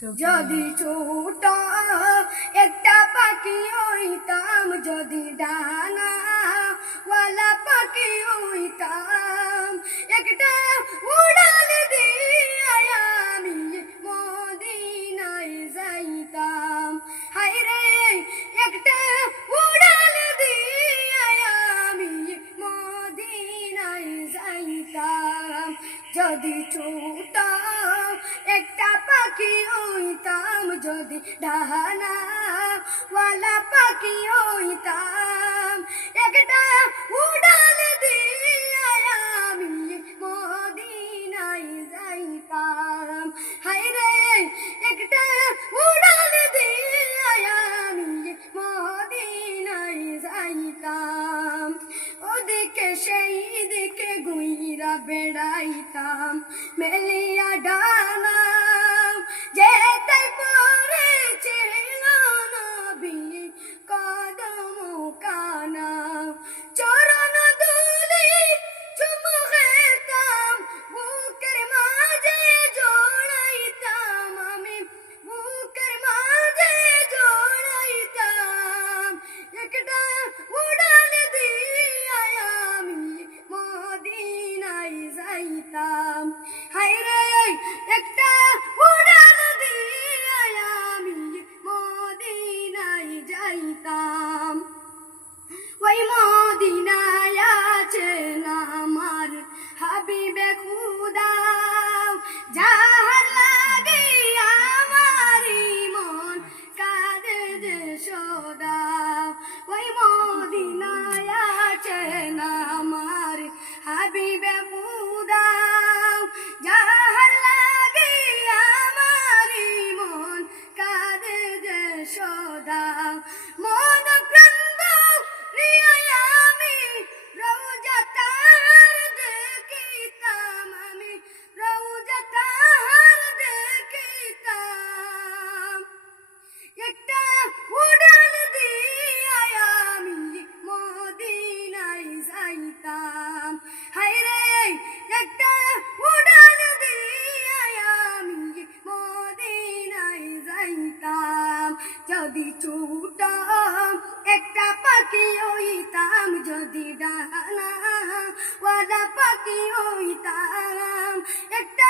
যদি ছোট একটা পাখি হইতাম, যদি ডানা ওয়ালা পাখি হইতাম, একটা উড়াল দিয়া আমি মদিনায় যাইতাম। হায়রে একটা উড়াল দিয়া আমি মদিনায় যাইতাম। যদি ছোট একটা পাখি হইতাম, যদি ডানা ওয়ালা পাখি হইতাম, একটা উড়াল দিয়া আমি মদিনায় যাইতাম। হায়রে একটা উড়াল দিয়া আমি মদিনায় যাইতাম। ওদিকে সেই দিকে ঘুইরা বেড়াইতাম, মেলিয়া ডানা যেতে পড়েছিল নবী কদম কানা। চরণ দুলি চুমু খেতাম, বুকের মাঝে জড়াইতাম, আমি বুকের মাঝে জড়াইতাম। একটা উড়াল দিয়া আমি মদিনায় যাইতাম। হায়রে একটা উড়াল দিয়া আমি মদিনায় যাইতাম। ওই মদিনায় আছেন আমার হাবিবে খুদা, যাহার লাগে আমারি মন কাঁদে যে সদা। ওই মদিনায় আছেন আমার হাবিবে খুদা, যাহার লাগে আমারি মন কাঁদে যে সদা। মন প্রাণ আমি রওজা তার দেখিতাম, আমি রওজা তার দেখিতাম। একটা উড়াল দিয়া আমি মদিনায় যাইতাম। হায়রে একটা উড়াল দিয়া আমি মদিনায় যাইতাম। যদি ছোট একটা পাখি হইতাম, যদি ডানা ওয়ালা পাখি হইতাম, একটা